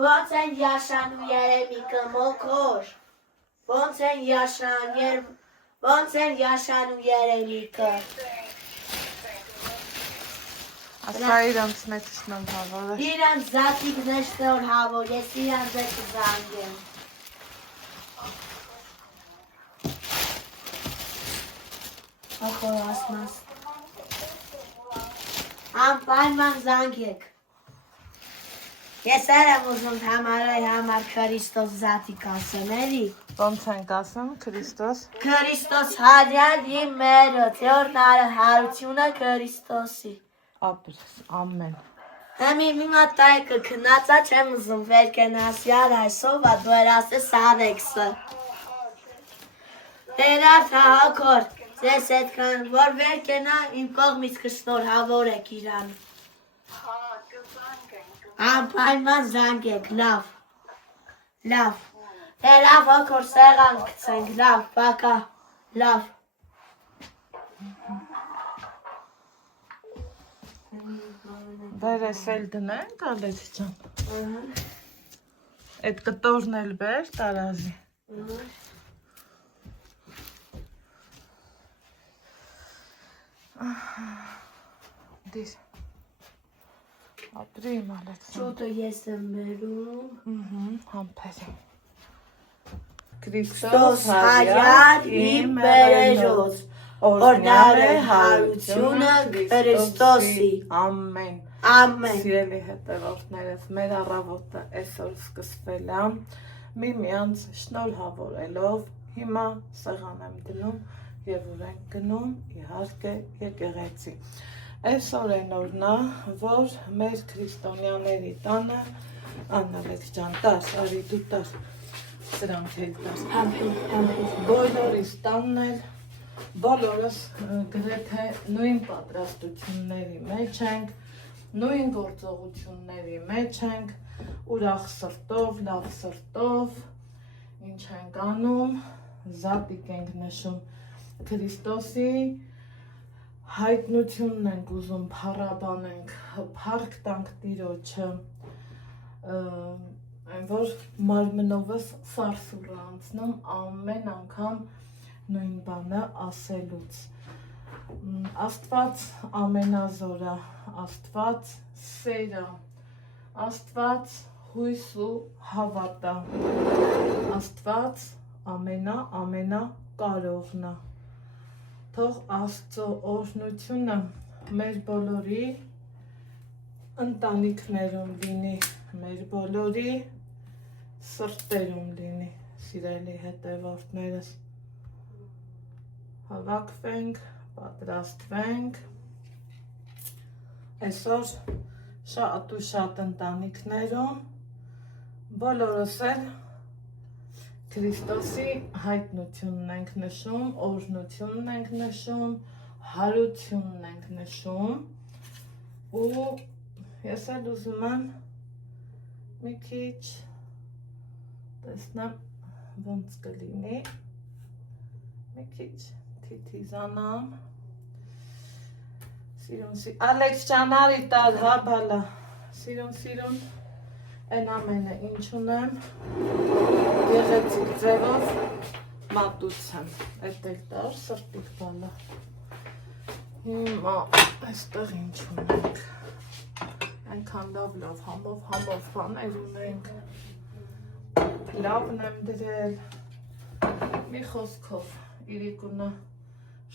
Ոնց են Յաշան ու Երեմիկը մոքոր։ Ոնց են Յաշան ու Երեմիկը։ Ասա իրանց մեջ շնորհավոր է։ Իրանց զատիկն է շնորհավոր, ես իրանց է կզանգեմ։ Ախոր ասմաս։ Անպայման զանգեք։ Ես եմ ուզում համարայի համար Քրիստոս զատիկ ասեմ, էլի։ Ոնց ենք ասում Քրիստոս։ Քրիստոս հարյալի մերը, թեորնարը հարությունը Քրիստոսի։ Ապրես, ամեն։ Հեմի մի մատայքը քնացա չեմ ուզում վերկենասյալ այսովա դու էր ասես Ալեքսը։ Տերար թահակոր, ձեզ հետքան, որ վերկենա իմ կողմից կշնորհավոր եք իրան։ Անպայման զանգեք, լավ։ Լավ։ Լավ հոգոր սեղան գցենք, լավ, պակա, լավ։ Բեր ես էլ դնենք Ալեքս ջան։ Այդ կտորն էլ բեր տարազի։ Դիս։ Ապրի իմ Ալեքս։ Շուտը ես եմ բերում։ Համբերի։ Քրիստոս հարյալ իմ բերերոց, օրնար է հարությունը Քրիստոսի։ Ամեն։ Ամեն։ Սիրելի հետևորդներս, մեր առավոտը այսօր սկսվել է միմյանց շնորհավորելով, հիմա սեղան եմ դնում և ուր ենք գնում, իհարկե եկեղեցի։ Այսօր են օրնա, որ մեր քրիստոնյաների տանը, Աննալեքս ջան, տար, արի դու տար, սրանք էլ տար, բոլորիս տանն էլ, բոլորս գրեթե նույն պատրաստությունների մեջ ենք, նույն գործողությունների մեջ ենք, ուրախ սրտով, լավ սրտով, ինչ ենք անում, զատիկ ենք նշում Քրիստոսի, հայտնությունն ենք ուզում փառաբանենք, փառք տանք Տիրոջը, այն որ մարմնովս սարսուռ է անցնում ամեն անգամ նույն բանը ասելուց։ Աստված ամենազոր է, Աստված սեր է, Աստված հույս ու հավատ է, Աստված ամենակարողն է։ Թող Աստծո օրհնությունը մեր բոլորի ընտանիքներում լինի, մեր բոլորի սրտերում լինի, սիրելի հետևորդներս։ Հավաքվենք, պատրաստվենք։ Այսօր շատ ու շատ ընտանիքներում բոլորս էլ Քրիստոսի հայտնությունն ենք նշում, օրհնությունն ենք նշում, հարությունն ենք նշում ու ես էլ ուզում եմ մի քիչ տեսնեմ ոնց կլինի, մի քիչ թիթիզանամ, սիրուն, Ալեքս ջան արի տար, հա բալա, սիրուն, այն ամենը ինչ ունեմ, գեղեցիկ ձևով մատուցեմ, այդ էլ տար, սրտիկ բալա, հիմա այստեղ ինչ ունենք, այնքան լավ համով բաներ ունենք, լավն եմ դրել, մի խոսքով իրիկունը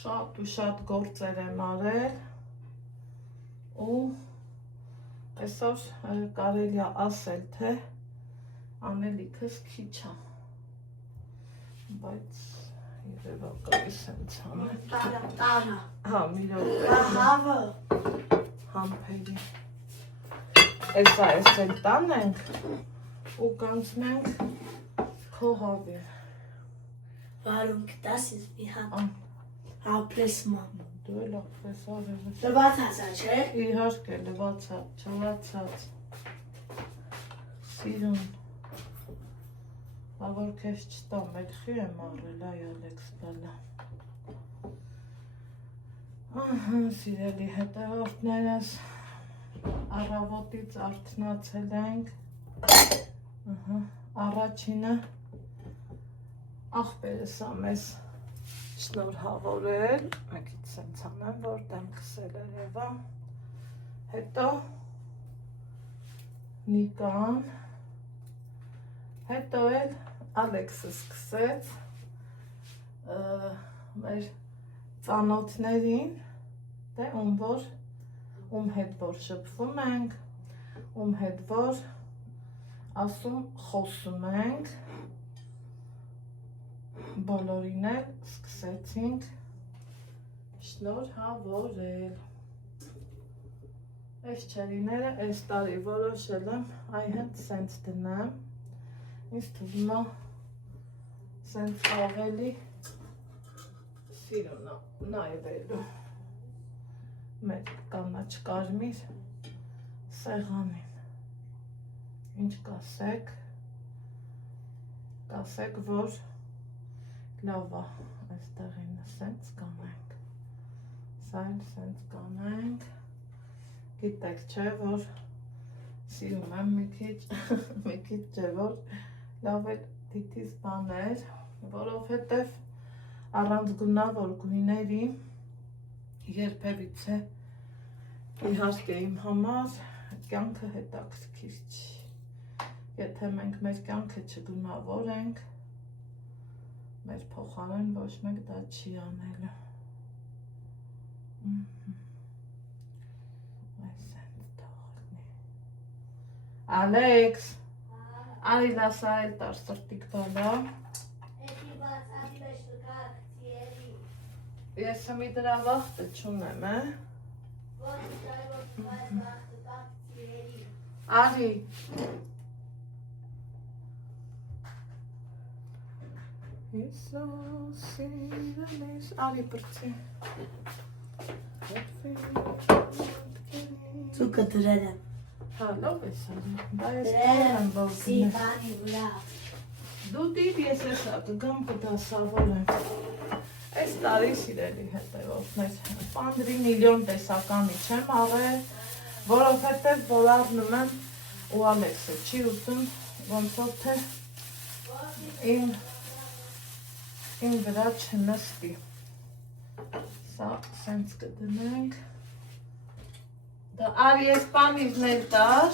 շատ ու շատ գործեր եմ արել ու այսօր կարելի է ասել, թե անելիքս քիչ է, բայց երևա գալիս եմ ցանել։ Տարա։ Հա, մի րոպե։ Հավը։ Համբերի։ Էսա էլ տանենք ու կանցնենք քո հավի։ Վարում կտասից մի հատ։ Ապրես մամ։ Դու էլ ապրես արևը։ Լվացած է, չէ։ Իհարկե, լվացած, չլացած։ Սիրուն։ Բա որ քեզ չտամ, այդխի եմ առել, այ Ալեքս բալա։ Ահա, սիրելի հետևորդներս, առավոտից արթնացել ենք, Առաջինը աղբերս ա մեզ շնորհավորել, մեկից սենց անեմ, որ դեմքս էլ երևա, հետո Նիկան, հետո էլ Ալեքսը սկսեց մեր ծանոթներին, դե ում հետ որ շփվում ենք, ում հետ որ ասում խոսում ենք, բոլորին էլ սկսեցինք շնորհավորել։ Այս չերիները այս տարի որոշել եմ այ հենց սենց դնեմ, ինձ թվում է սենց ավելի սիրուն է նայվելու մեր կանաչ կարմիր սեղանին։ Ինչ կասեք, որ լավ է, այստեղին սենց կանենք, սա էլ սենց կանենք, գիտեք չէ, որ սիրում եմ մի քիչ չէ, որ լավ էլ դիտիս բաներ, որովհետև առանց գունավոր գույների երբևիցե իհարկե իմ համար կյանքը հետաքրքիր չի։ Եթե մենք մեր կյանքը չգունավորենք, մեր փոխարեն ոչ մեկ դա չի անելու։ Այս են թողնի։ Ալեքս, արի լասա էլ տար սրտիկ բալա։ Ես մի դրա վախտը չունեմ, Արի։ Արի բրծի։ Ծուկը դրել եմ։ Հա, լավ ես արի, դա ես Դրել կորեմ եմ որ սիվանի վրա։ Դու դիր ես ես կգամ կդասավորեմ։ Այս տարի սիրելի հետևորդներ, պանդրի միլիոն տեսականի չեմ առել, որովհետև որ առնում եմ ու Ալեքսը չի ուզում ոնց որ թե իմ վրա չնստի։ Սա սենց կդնենք։ Դա արի ես պանիրն էլ տար,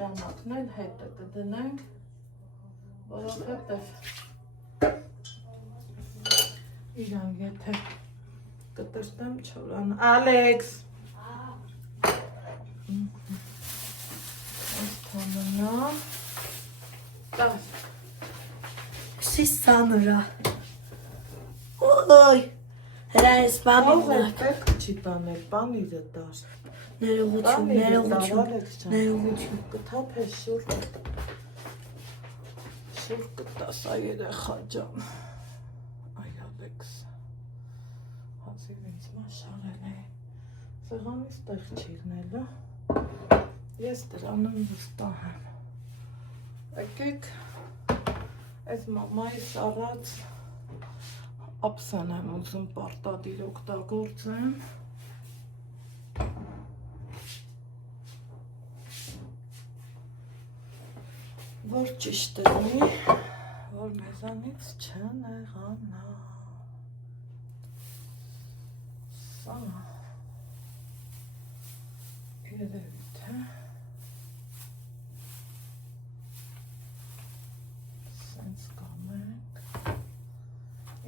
դամակն էլ հետը կդնենք, որովհետև իրան եթե կտրտեմ չորան, Ալեքս, այս թոմնա, տար, Շիս սանուրա, ոյ, հրա ես բամինակ, պետք չի տանել, պանիրը տար, ներողություն, կթապ է շուր կտաս այ երեխա ջան, այ Ալեքս, հազիվ ինձ մաշարել է, սեղանից տեղ չիրնելու, ես դրանում վստահ եմ, եկեք, այս մամայիս առած ապսան եմ ուզում պարտադիր օգտագործեմ, որ ճիշտ լինի, որ մեզանից չնեղանա, սա երևի թե սենց կանենք,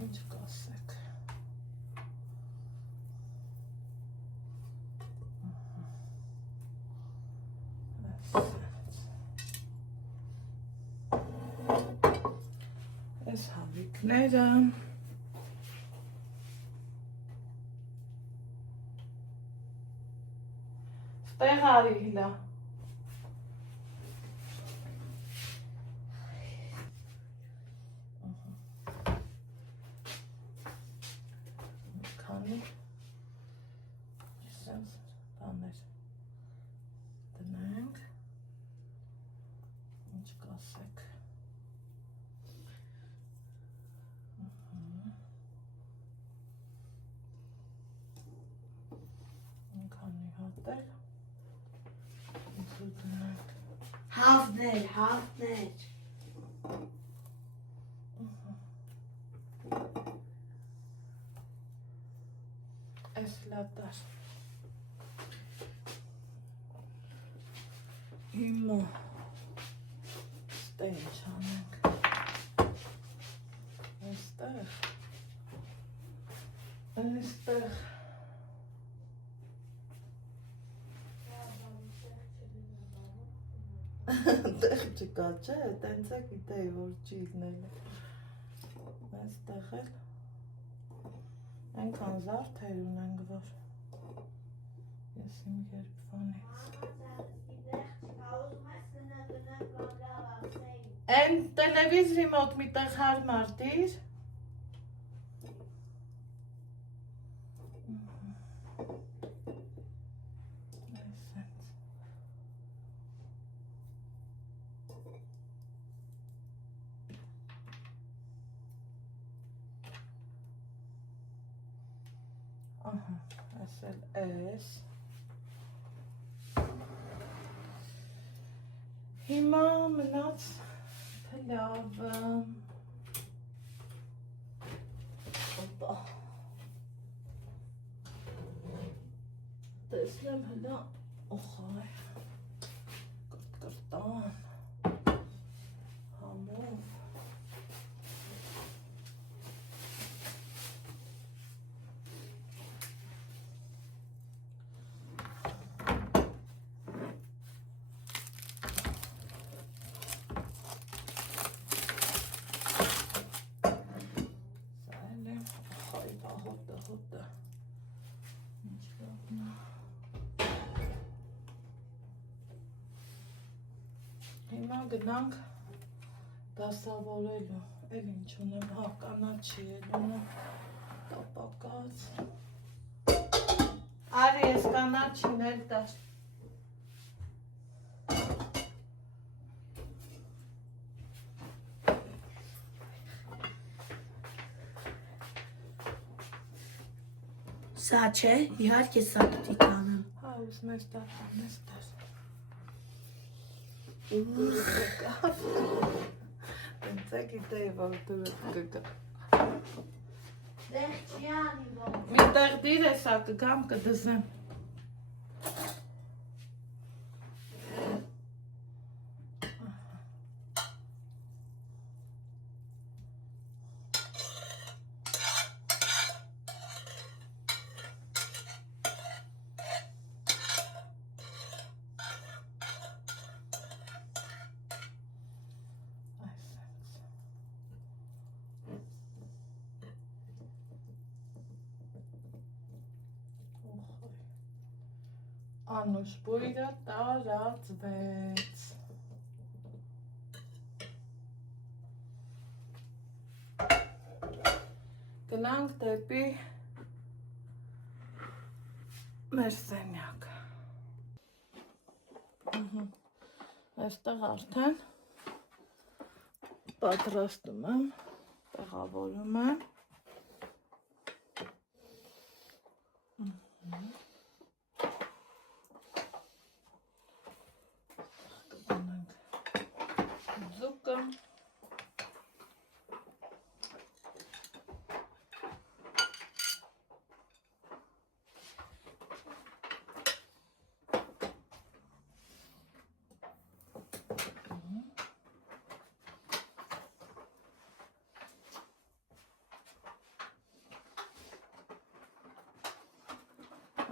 ինչ կասեք, այս հավիքները ստեղ արի հիլա քանի սենց բաներ դնենք ինչ կասեք քանի հատել Հավ Հավներ, հավներ։ Այս լատար։ Հիմա ստե ինչ անենք։ Այստեղ։ Տեղ չկա, չէ, տենց է գիտեի, որ չի իգնել է։ Այստեղ էլ այնքան զարդեր ունենք, որ ես իմ երբվանից։ Են տելևիզրի մոտ մի տեղ հարմար դիր։ Ահա, ասել էս։ Հիմա մնաց փլավը։ Օպա։ Տեսնեմ հլա, օխայ, կրտան, համով։ Հոտը, ինչ լավնա։ Հիմա գնանք դասավորելու, էլ ինչ ունեմ, հա, կանաչի էլ ունեմ, տապակած։ Արի ես կանաչին էլ դար։ Սա չէ, իհարկե սա պիտի տանեմ։ Հա, ուզում ես տատան, ես տար։ Տենց է գիտեի, որ դուրդ կգա։ Դեղ չի անի ոնց։ Մի տեղ դիր է սա կգամ կդզեմ։ Անուշ բույրը տարածվեց։ Գնանք դեպի մեր սենյակը։ Այստեղ արդեն պատրաստում եմ, տեղավորում եմ։ Ձուկը։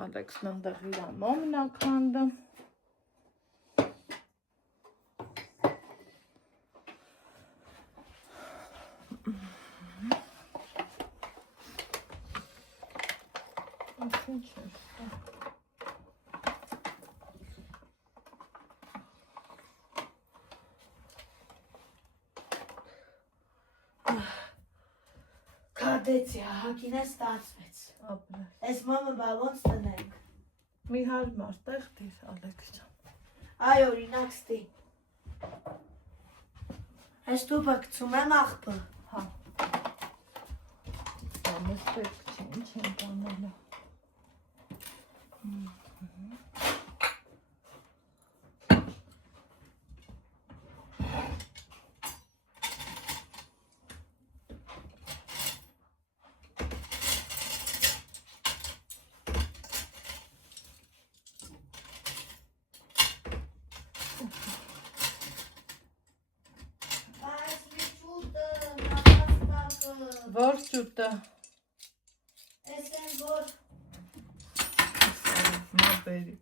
Ալեքսն ընդեղ իր ամոմն է քանդում։ Ինչ է սա։ Քադեցի, հակին է ստացվեց։ Ապրես։ Այս մամը բա ոնց տնենք։ Մի հարմար տեղ դիր, Ալեքս ջան։ Այ օրինակ ստի։ Այս տուբը գցում եմ աղբը։ Հա։ Ամես պետք չի, ինչ ենք անելու։ շուտը։ Ես եմ որ Մաբերի։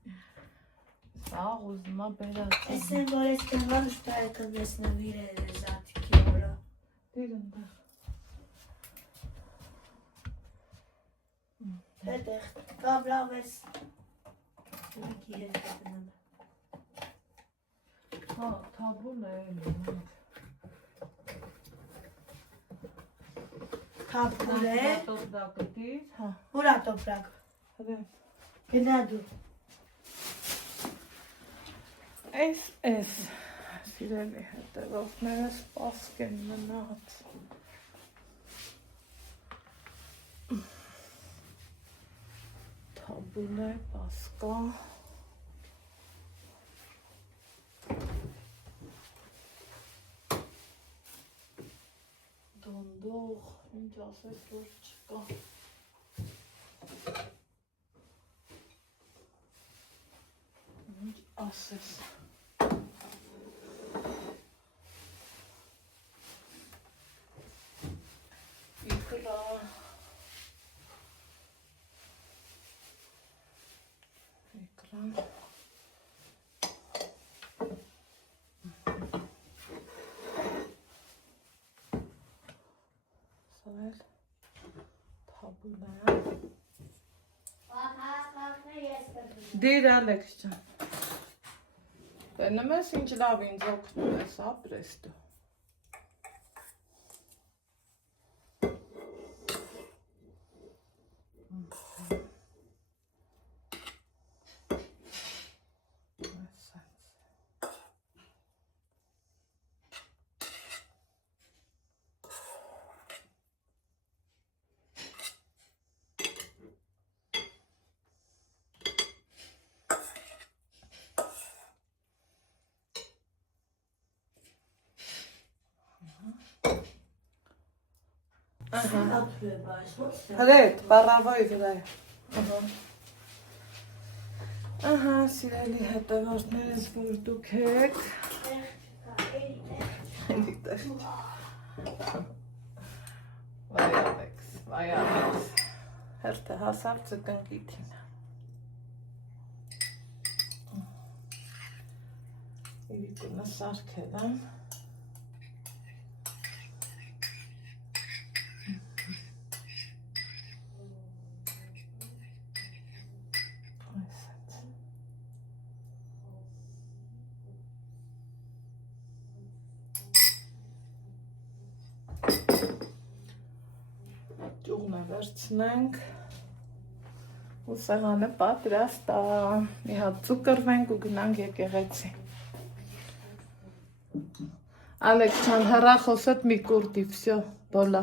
Սա ուզմա բերած։ Ես եմ որ ես կնվան ուշտայ կնես նվիր է զատիքի որը Դիր ընդեղ։ Հետեղ կավ լավ ես Լակի հետ կտնանը Հա, թաբուն է էլի։ Թապուր է Տոպրակտիր, հա։ Ուրա տոպրակ Հրեն։ Գնա դու Էս սիրելի հետևորդները սպասք են մնաց։ Թաբուն է, պասկա։ Դոնդող, ինչ ասես որ չկա։ Ինչ ասես։ Իկրա։ Իկրան։ Սայլ թաբուն է։ Դիր Ալեքս ջան։ Բերնում ես ինչ լավ ինձ օգնում ես, ապրես դու։ Հրետ, պարավոյ վրա է։ Ահա, սիրելի հետևորդներս, որ դուք եք։ Վայ Ալեքս, հերթը հասավ ծկնկիթին։ Իրիկունը սարքել եմ։ Ճուղն է վերցնենք ու սեղանը պատրաստ է, մի հատ ծուկրվենք ու գնանք եկեղեցի։ Ալեքս ջան, հեռախոսդ մի կուրտի, վсё, բոլա։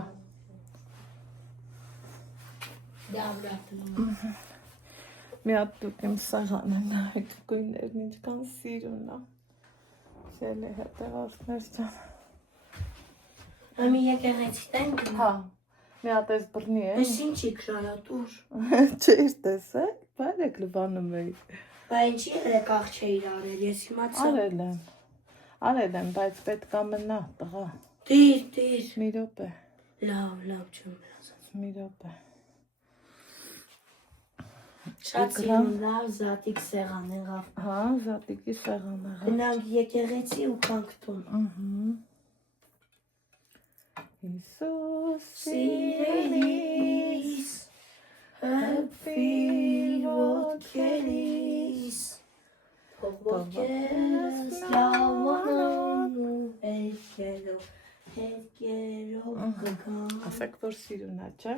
Մի հատ դուք իմ սեղանը նայեք, գույներն ինչքան սիրուն է։ Սիրելի հետևորդներ ջան։ Ամի եկեղեցի տենք Հա, մի հատ էս բռնի է։ Ես ինչ իքրալատուր Չէր տեսեք, բայց եք լվանում էի։ Բա ինչի երեք աղ չէիր արել, ես իմացա Արել եմ, բայց պետք է մնա, տղա։ Դիր Մի րոպե, Լավ չեմ ասած մի րոպե։ Շատ սիրուն լավ զատիկ սեղան եղավ Հա, զատիկի սեղան եղավ։ Գնանք եկեղեցի ու կանք տուն Հիսուս Սիրելիս Հպվիր ոտքերիս Թող ոտքերս լավանան ու հերկերով կգան Ասեք, որ սիրուն է, չէ։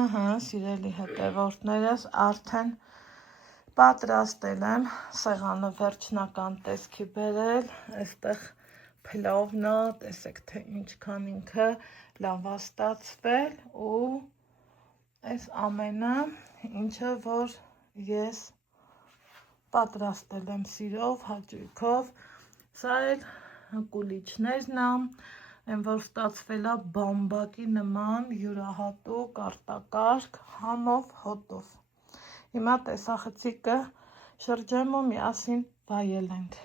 Ահա, սիրելի հետևորդներս, արդեն պատրաստել եմ սեղանը վերջնական տեսքի բերել, այստեղ փլավն է, տեսեք թե ինչքան ինքը լավ է ստացվել ու այս ամենը ինչը որ ես պատրաստել եմ սիրով, հաճույքով, սա էլ կուլիչներն են, որ ստացվել է բամբակի նման յուրահատուկ արտակարգ համով հոտով։ Հիմա տեսախցիկը շրջեմ ու միասին վայել ենք։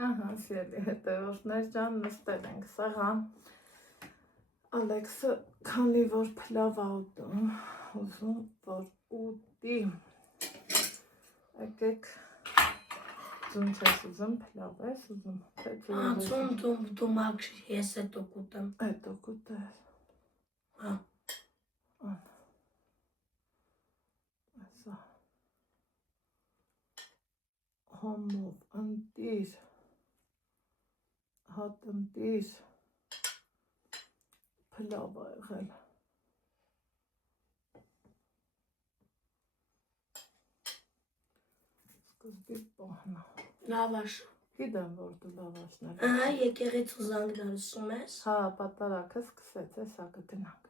Ահա, սիրելի հետևորդներ ջան, նստել ենք սեղան։ Ալեքսը քանի որ փլավ ա ուզում որ ուտի։ Եկեք ձուն չես ուզում, փլավ ես ուզում, թե Ձուն դու մաքրի, ես հետո կուտեմ։ Հետո կուտես։ Հա։ Ասա համով ընտիր հատ ընտիր փլավ ա եղել։ Սկզբի պահնա։ Լավաշ։ Գիտեմ, որ դու լավաշներ։ Ահա եկեղեցու զանգն լսում ես։ Հա, պատարակը սկսեց, էսա կդնանք։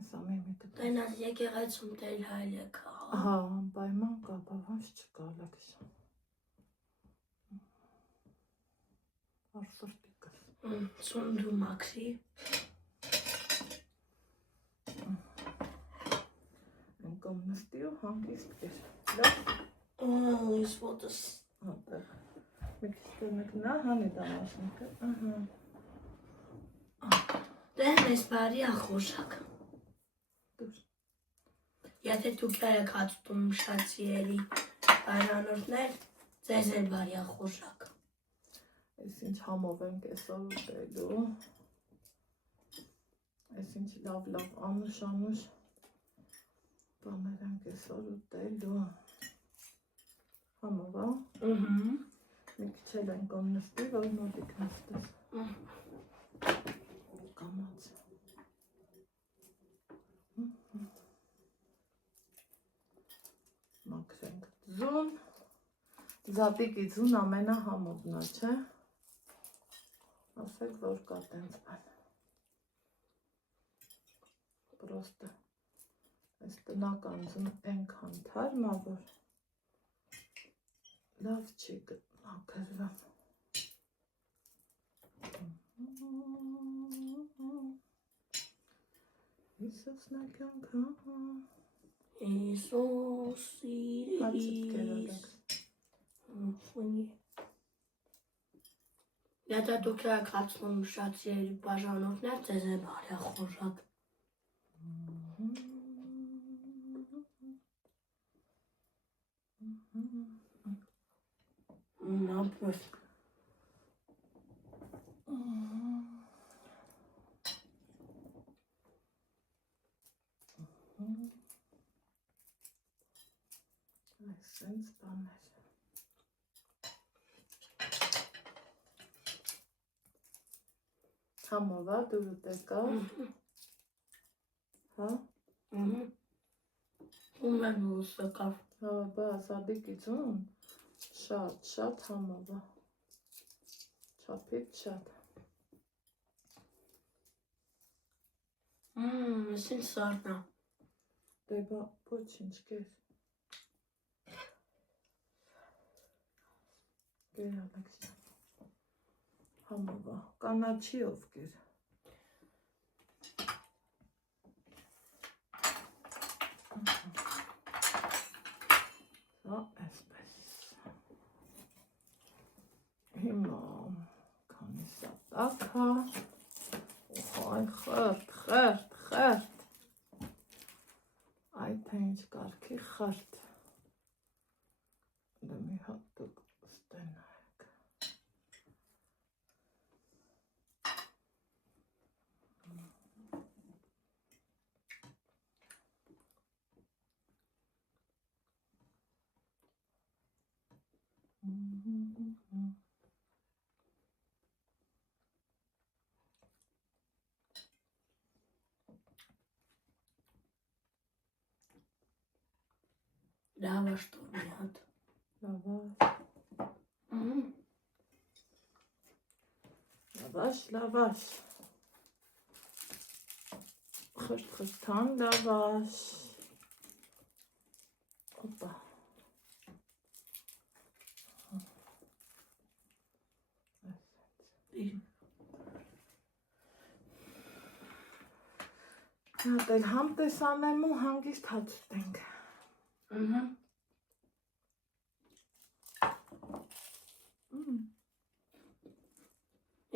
Էսա միմիկը։ Տենաս եկեղեցում տել հայլ է կա։ Հա, պայման կա, բավանջ չկա, Ալեքս։ Արսորտիկս։ Ձուն դու մաքրի։ Ընկամ նստի ու հանգիստ կեր։ Լավ։ Ես ոտս։ Հատեղ։ Մի քիչ կնկնա, հանի դամասնիկը, ահա։ Դեն ես բարի ախոշակ։ Դուր։ Եթե դուք եք հացտում շատ սիրելի բարանորդներ, ձեզ էլ բարի ախոշակ։ Ես ինչ համով եմ կեսոր ուտելու։ Ես ինչ լավ անուշ բաներ եմ կեսոր ուտելու։ Համով, ա։ Մի քիչ էլ ընկամ նստի, որ մոտիկ նստես։ Կամաց։ Մաքրենք ձուն։ Զատիկի ձուն ամենահամոզն է, չէ։ Ասեք, որ կա տենց բան։ Պրոստը այս տնական ձուն ենքան թարմ ա, որ լավ չի մաքրվում։ Հիսուսն ականքա։ Հիսուս իրիս։ Եթե դուք եք հացնում շատ սիրելի բաժանորդներ, ձեզ է բարի ախոշակ։ Ապրես։ Այսենց բաներ։ Համով ա, դու ուտեկա։ Հա։ Ում եմ ուսակավ։ Հա, բա, սադիկի ձուն շատ համով ա։ Չափից շատ։ Ես ինչ սարնա։ Դե բա, ոչինչ կեր։ Կեր Ալեքսյան։ Համով ա, կանաչիով կեր։ Սա այսպես։ Հիմա, քանի սա տակ հա, այ խրտ, այ թե ինչ կարգի խրտ, դե մի հատ դուք ստենայք։ Լավաշ տոր մի հատ։ Լավաշ։ Խրթան լավաշ։ Օպա։ Հատել համ տեսանեմ ու հանգիստ հաց ուտենք։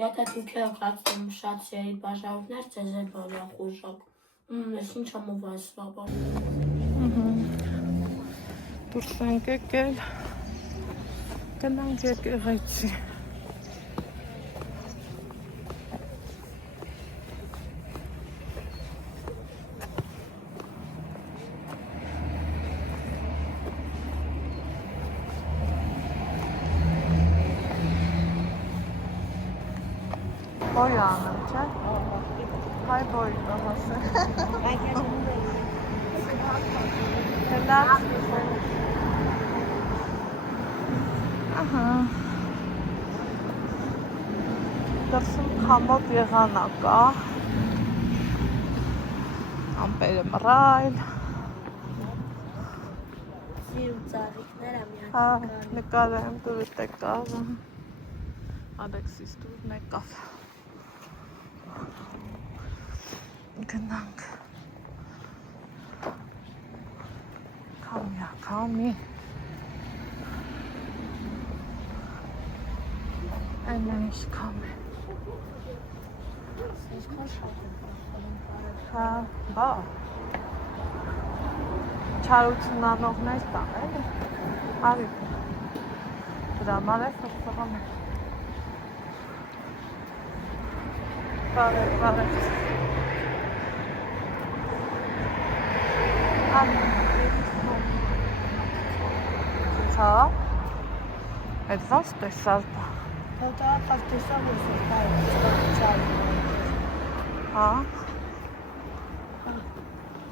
Եթե դուք եք հացնում շատ սերի բաժանորդներ, ձեզ էլ բարյա խոժակ։ Ես ինչ ամով այս լաբա։ Դուրս ենք եկել, գնանք եկեղեցի։ Boy anım, çek. Hay boy kafası. Helal. Ահա։ Դրսում խամոտ եղանակ կա։ Ամպերը մռայլ։ Սիրու ծաղիկները միակ։ Հա, նկարեմ դուրս եկավ։ Ալեքսիս դուրն եկավ։ Գնանք։ Կամիա, կամի։ Այնա ինչ կամի։ Հա, բա։ Չարություն անողներ տան, էլի։ Արի։ Դրա համար է սրսղում է։ Բարև, բարև։ Հա, այդ ոնց տեսար բա։ Հոտա կարտեսավ ու սրտայ Հա։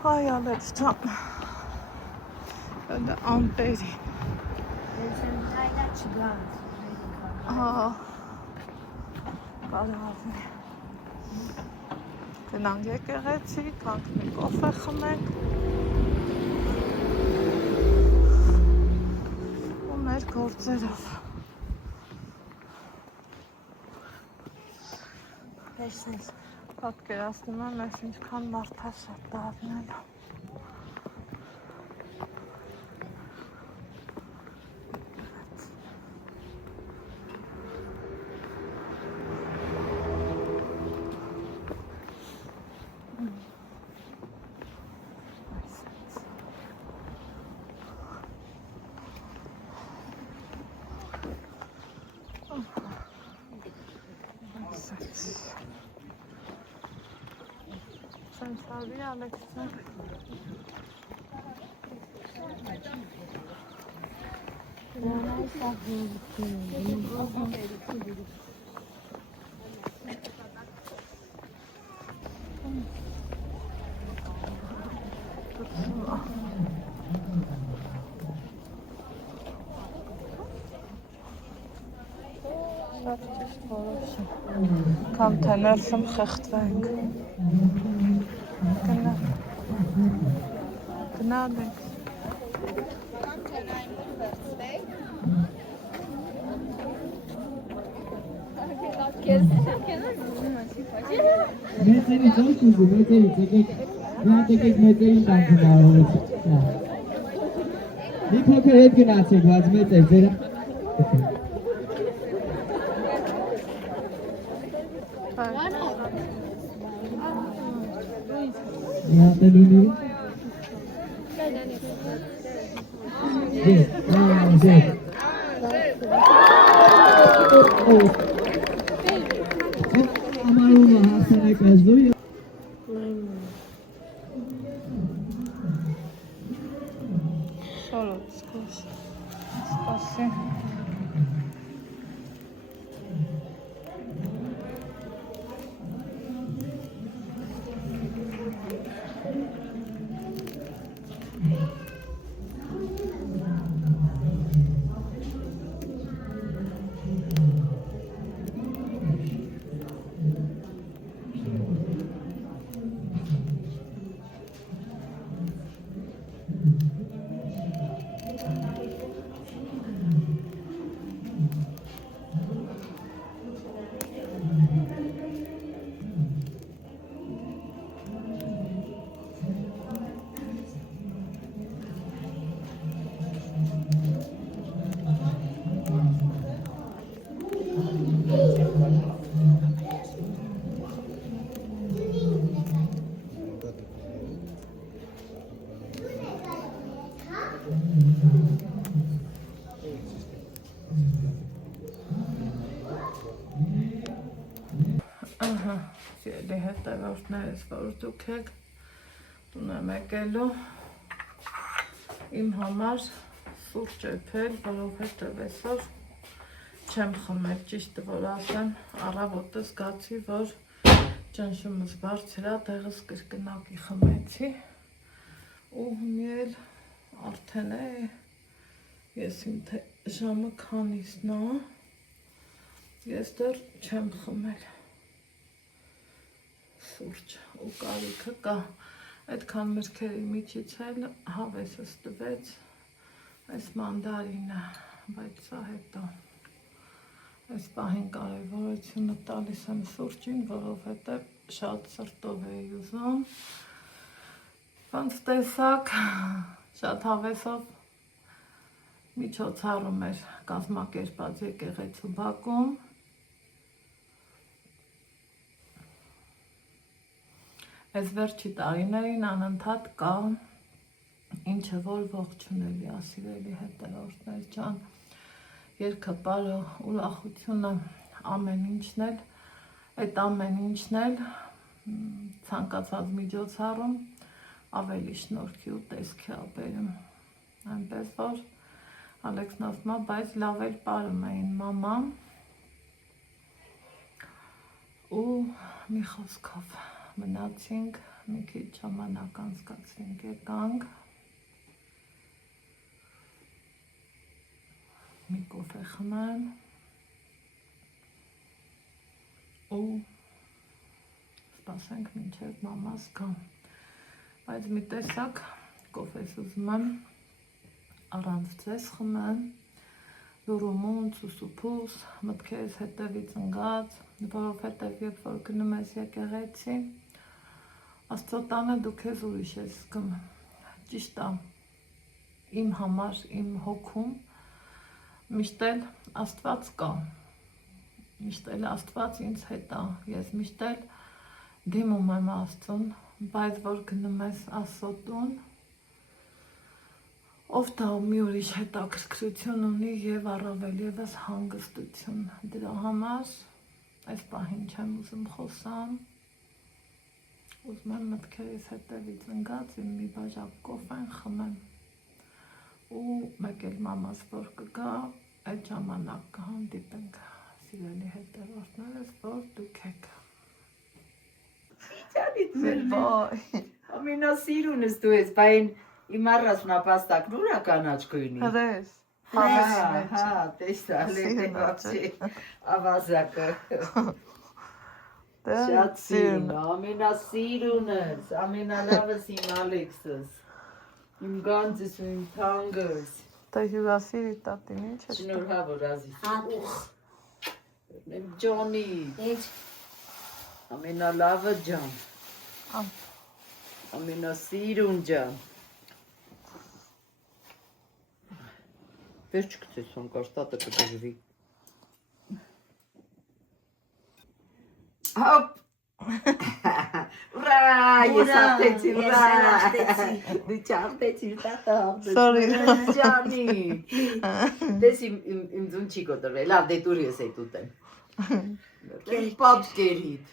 Հայ Ալեքս ջան։ Դա ամպերի։ Ես եմ հայնա չգանց։ Հա։ Բարև։ Գնանք եկեղեցի, կանք մի կոֆե խմենք։ Ու մեր գործերով։ Վերցնես։ Պատկերացնում եմ, ես ինչքան մարդ է շատ դառնել։ Սենսալի Ալեքսը։ Շատ ճիշտ որոշ։ Կամ թե ներսում խեղդվենք։ Գնանք։ Մեծերից ո՞նց ուզում, մեծերից եկեք, նրանք եկեք մեծերին տանք հնարավորություն։ Մի փոքր հետ գնացեք, բայց մեծեր, ձեր մի հատել ունի։ Ձեր։ Ամարումը հասանեք ազդու Շորոց, սպասի։ Ահա, սիրելի հետևորդներս, որ դուք եք տուն եմ եկելու իմ համար սուրճ էփել, որովհետև այսօր չեմ խմել, ճիշտը որ ասեմ, առավոտը զգացի, որ ճնշումս բարձր է, տեղս կրկնակի խմեցի ու միել արդեն է, ես իմ թե ժամը քանիսն է, ես դեռ չեմ խմել սուրճ ու կարիքը կա, այդքան մրգերի միջից էլ հավեսս տվեց այս մանդարինը, բայց սա հետո այս պահին կարևորությունը տալիս եմ սուրճին, որովհետև շատ սրտով էի ուզում, ոնց տեսակ, շատ հավեսով միջոցառում էր կազմակերպած եկեղեցու բակում, այս վերջի տարիներին անընդհատ կա ինչը որ ողջունելի է, սիրելի հետևորդներ ջան, երգը, պարը, ուրախությունը, ամեն ինչն էլ, այդ ամեն ինչն էլ ցանկացած միջոցառում ավելի շնորհքի ու տեսքի է բերում, այնպես որ Ալեքսն ասում է, բայց լավ էլ պարում էին մաման ու մի խոսքով մնացինք, մի քիչ ժամանակ անցկացրինք, եկանք, մի կոֆե խմեմ ու սպասենք մինչև մամաս գա, բայց մի տեսակ կոֆես ուզում եմ առանց ձեզ խմեմ, լուրումուն, սուսուփուս, մտքերս հետևից ընկած, որովհետև երբ որ գնում ես եկեղեցի, Աստծո տանը դու քեզ ուրիշ ես զգում, ճիշտ է, իմ համար, իմ հոգում, միշտ էլ Աստված կա, միշտ էլ Աստված ինձ հետ է, ես միշտ էլ դիմում եմ Աստծուն, բայց որ գնում ես Աստծո տուն, ով դա մի ուրիշ հետաքրքրություն ունի և առավել ևս հանգստություն, դրա համար այս պահին չեմ ուզում խոսամ, ուզում եմ մտքերիս հետևից ընկած իմ մի բաժակ կոֆեն խմեմ ու մեկ էլ մամաս որ կգա, այդ ժամանակ կհանդիպենք, սիրելի հետևորդներս, որ դուք եք։ Ամենասիրունս դու ես, բայն իմ առաջնապաստակն ուր է կանաչ գույնի։ Հրես, հա, տեսալ է ավազակը։ Շատ սիրուն, ամենասիրունս, ամենալավս իմ Ալեքսս, իմ գանձս ու իմ թանգս։ Դա հյուրասիրի տատին ինչ է։ Շնորհավոր ազիզ։ Հատուխ, Իմ ջոնի, ինչ, ամենալավը ջան, ամենասիրուն ջան։ Վերջ կծես հոնկար, տատը կգժվի։ Հոպ, ուրա, ես աղտեցի, ուրա, դու չաղտեցիր, տատը աղտեցի, ջանի, դես իմ ձուն չի կոտրվել, լավ, դե տուր ես էտ ուտեմ, կեն պատկերիտ,